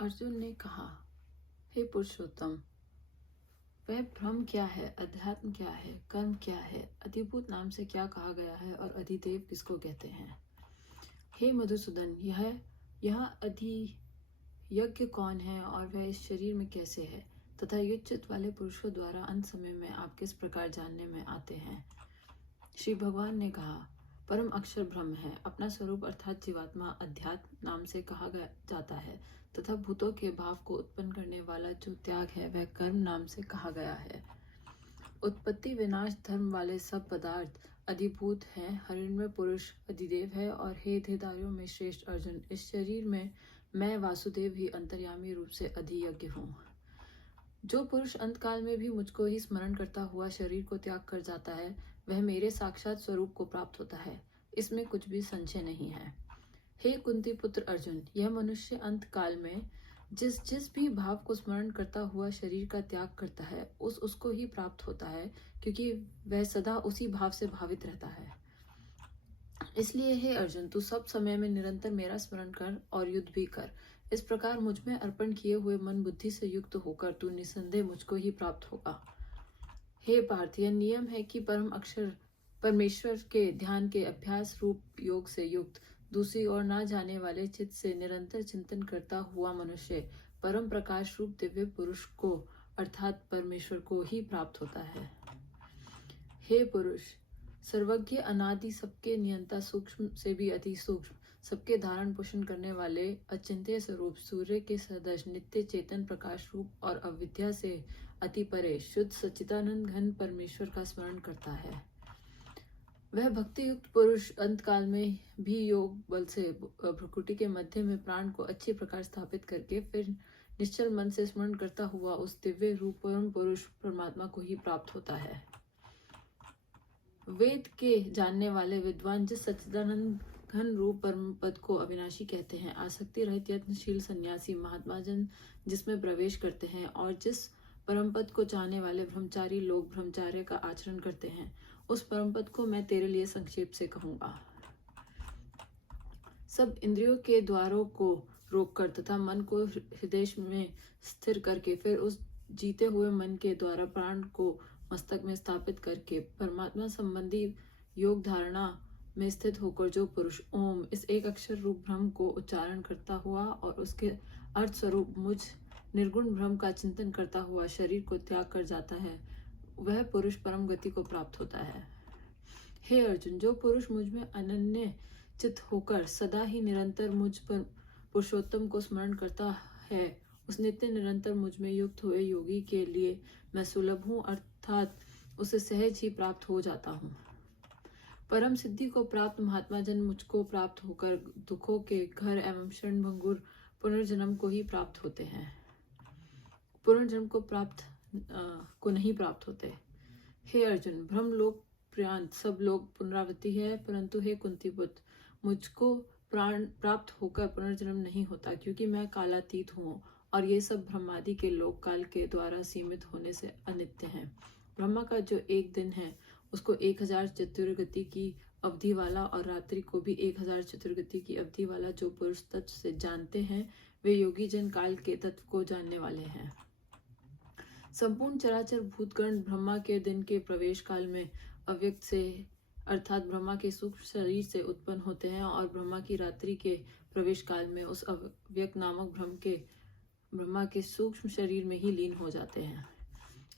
अर्जुन ने कहा, हे पुरुषोत्तम, वह ब्रह्म क्या है, अध्यात्म क्या है, कर्म क्या है, अधिभूत नाम से क्या कहा गया है और अधिदेव किसको कहते हैं? हे मधुसूदन, यह अधियज्ञ कौन है और वह इस शरीर में कैसे है, तथा युज्यित वाले पुरुषों द्वारा अंत समय में आप किस प्रकार जानने में आते हैं? श्री भगवान ने कहा, परम अक्षर ब्रह्म है। अपना स्वरूप अर्थात जीवात्मा अध्यात्म नाम से कहा जाता है तथा भूतों के भाव को उत्पन्न करने वाला जो त्याग है वह कर्म नाम से कहा गया है। उत्पत्ति विनाश धर्म वाले सब पदार्थ अधिभूत हैं। हरिण्मय पुरुष अधिदेव है और हे देहधारियों में श्रेष्ठ अर्जुन, इस शरीर में मैं वासुदेव ही अंतर्यामी रूप से अधियज्ञ हूँ। जो पुरुष अंतकाल में भी मुझको ही स्मरण करता हुआ शरीर को त्याग कर जाता है वह मेरे साक्षात स्वरूप को प्राप्त होता है, इसमें कुछ भी संशय नहीं है। हे कुंती पुत्र अर्जुन, यह मनुष्य अंत काल में जिस जिस भी भाव को स्मरण करता हुआ शरीर का त्याग करता है उसको ही प्राप्त होता है, क्योंकि वह सदा उसी भाव से भावित रहता है। इसलिए हे अर्जुन, तू सब समय में निरंतर मेरा स्मरण कर और युद्ध भी कर। इस प्रकार मुझ में अर्पण किए हुए मन बुद्धि से युक्त होकर तू निसंदेह मुझको ही प्राप्त होगा। हे पार्थ, यह नियम है कि परम अक्षर परमेश्वर के ध्यान के अभ्यास रूप योग से युक्त दूसरी ओर ना जाने वाले चित्त से निरंतर चिंतन करता हुआ मनुष्य परम प्रकाश रूप दिव्य पुरुष को अर्थात परमेश्वर को ही प्राप्त होता है। हे पुरुष, सर्वज्ञ अनादि सबके नियंता सूक्ष्म से भी अति सूक्ष्म सबके धारण पोषण करने वाले अचिंत्य स्वरूप सूर्य के सदृश नित्य चेतन प्रकाश रूप और अविद्या से अति परे शुद्ध सच्चिदानंद घन परमेश्वर का स्मरण करता है। वह भक्ति युक्त पुरुष अंत काल में भी योग बल से भ्रुकुटी के मध्य में प्राण को अच्छी प्रकार स्थापित करके फिर निश्चल मन से स्मरण करता हुआ उस दिव्य रूप परम पुरुष परमात्मा को ही प्राप्त होता है। वेद के जानने वाले विद्वान जिस सच्चिदानंद घन रूप परम पद को अविनाशी कहते हैं, आसक्ति रहित यत्नशील सन्यासी महात्मा जन जिसमें प्रवेश करते हैं और जिस परम पद को चाहने वाले ब्रह्मचारी लोग ब्रह्मचार्य का आचरण करते हैं, उस परम पद को मैं तेरे लिए संक्षेप से कहूंगा। सब इंद्रियों के द्वारों को रोककर तथा मन को हृदय में स्थिर करके फिर उस जीते हुए मन के द्वारा प्राण को मस्तक में स्थापित करके परमात्मा संबंधी योग धारणा में स्थित होकर जो पुरुष ओम इस एक अक्षर रूप ब्रह्म को उच्चारण करता हुआ और उसके अर्थ स्वरूप मुझ निर्गुण ब्रह्म का चिंतन करता हुआ शरीर को त्याग कर जाता है, वह पुरुष परम गति को प्राप्त होता है। हे अर्जुन, जो पुरुष मुझ में अनन्य चित होकर सदा ही निरंतर मुझ पर पुरुषोत्तम को स्मरण करता है, उस नित्य निरंतर मुझ में युक्त हुए योगी के लिए मैं सुलभ हूँ, अर्थात उसे सहज ही प्राप्त हो जाता हूँ। परम सिद्धि को प्राप्त महात्मा जन मुझको प्राप्त होकर दुखों के घर एवं क्षण भंगुर पुनर्जन्म को ही प्राप्त होते हैं, पुनर्जन्म को नहीं प्राप्त होते। हे अर्जुन, ब्रह्म लोक पर्यंत सब लोग पुनरावृत्ति है, परंतु हे कुंती पुत्र, मुझको प्राण प्राप्त होकर पुनर्जन्म नहीं होता, क्योंकि मैं कालातीत हूँ और ये सब ब्रह्मादि के लोक काल के द्वारा सीमित होने से अनित्य हैं। ब्रह्मा का जो एक दिन है उसको 1000 चतुर्गति की अवधि वाला और रात्रि को भी 1000 चतुर्गति की अवधि वाला जो पुरुष तत्व से जानते हैं, वे योगी जन काल के तत्व को जानने वाले हैं। संपूर्ण चराचर भूतगण ब्रह्मा के दिन के प्रवेश काल में अव्यक्त से अर्थात ब्रह्मा के सूक्ष्म शरीर से उत्पन्न होते हैं और ब्रह्मा की रात्रि के प्रवेश काल में उस अव्यक्त नामक ब्रह्मा के सूक्ष्म शरीर में ही लीन हो जाते हैं।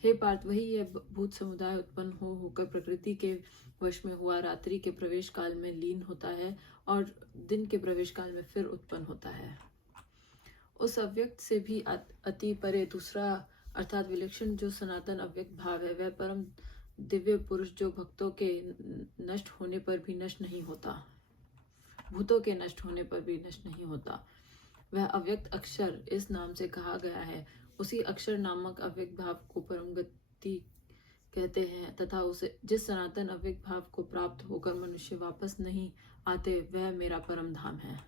हे पार्थ, वही यह भूत समुदाय उत्पन्न होकर प्रकृति के वश में हुआ रात्रि के प्रवेश काल में लीन होता है और दिन के प्रवेश काल में फिर उत्पन्न होता है। उस अव्यक्त से भी अति परे दूसरा अर्थात विलक्षण जो सनातन अव्यक्त भाव है, वह परम दिव्य पुरुष जो भक्तों के नष्ट होने पर भी नष्ट नहीं होता, भूतों के नष्ट होने पर भी नष्ट नहीं होता, वह अव्यक्त अक्षर इस नाम से कहा गया है। उसी अक्षर नामक अव्यक्त भाव को परम गति कहते हैं तथा उसे जिस सनातन अव्यक्त भाव को प्राप्त होकर मनुष्य वापस नहीं आते, वह मेरा परम धाम है।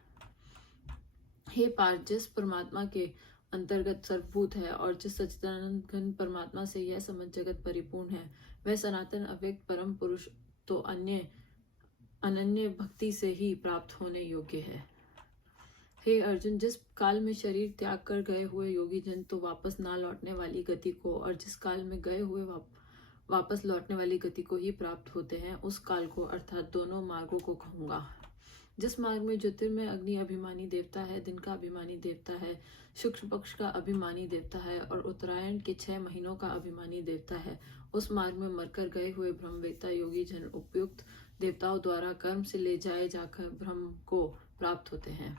हे पार्थ, जिस परमात्मा के अंतर्गत सर्वभूत है और जिस सच्चिदानंद घन परमात्मा से यह समस्त जगत परिपूर्ण है, वह सनातन अव्यक्त परम पुरुष तो अनन्य भक्ति से ही प्राप्त होने योग्य है। हे अर्जुन, जिस काल में शरीर त्याग कर गए हुए योगी जन तो वापस ना लौटने वाली गति को, और जिस काल में गए हुए वापस लौटने वाली गति को ही प्राप्त होते हैं, उस काल को अर्थात दोनों मार्गों को कहूंगा। जिस मार्ग में ज्योतिर्मय अग्नि अभिमानी देवता है, दिन का अभिमानी देवता है, शुक्ल पक्ष का अभिमानी देवता है और उत्तरायण के 6 महीनों का अभिमानी देवता है, उस मार्ग में मरकर गए हुए ब्रह्मवेत्ता योगी जन उपयुक्त देवताओं द्वारा कर्म से ले जाए जाकर ब्रह्म को प्राप्त होते हैं।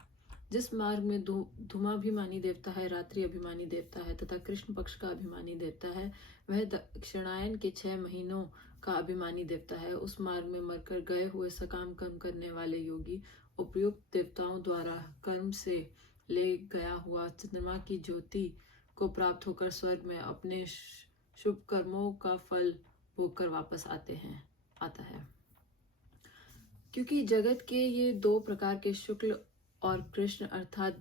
जिस मार्ग में धूमाभिमानी देवता है, रात्रि अभिमानी देवता है तथा कृष्ण पक्ष का अभिमानी देवता है, वह दक्षिणायन के 6 महीनों का अभिमानी देवता है, उस मार्ग में मरकर गए हुए सकाम कर्म करने वाले योगी उपयुक्त देवताओं द्वारा कर्म से ले गया हुआ चंद्रमा की ज्योति को प्राप्त होकर स्वर्ग में अपने शुभ कर्मों का फल भोग कर वापस आता है। क्योंकि जगत के ये 2 प्रकार के शुक्ल और कृष्ण अर्थात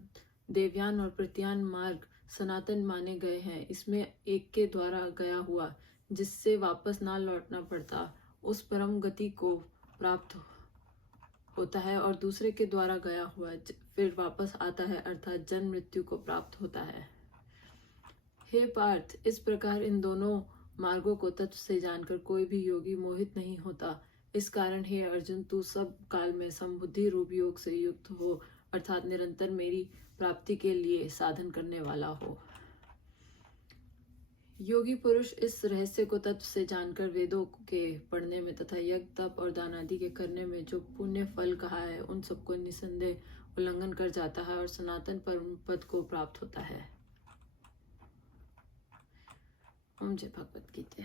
देवयान और प्रत्यान मार्ग सनातन माने गए हैं, इसमें एक के द्वारा गया हुआ जिससे वापस ना लौटना पड़ता उस परम गति को प्राप्त होता है, और दूसरे के द्वारा गया हुआ फिर वापस आता है अर्थात जन्म मृत्यु को प्राप्त होता है। हे पार्थ, इस प्रकार इन दोनों मार्गों को तत्व से जानकर कोई भी योगी मोहित नहीं होता। इस कारण हे अर्जुन, तू सब काल में समबुद्धि रूप योग से युक्त हो अर्थात निरंतर मेरी प्राप्ति के लिए साधन करने वाला हो। योगी पुरुष इस रहस्य को तत्व से जानकर वेदों के पढ़ने में तथा यज्ञ तप और दान आदि के करने में जो पुण्य फल कहा है उन सबको निसंदेह उल्लंघन कर जाता है और सनातन परम पद को प्राप्त होता है। ओम जय भगवत गीता।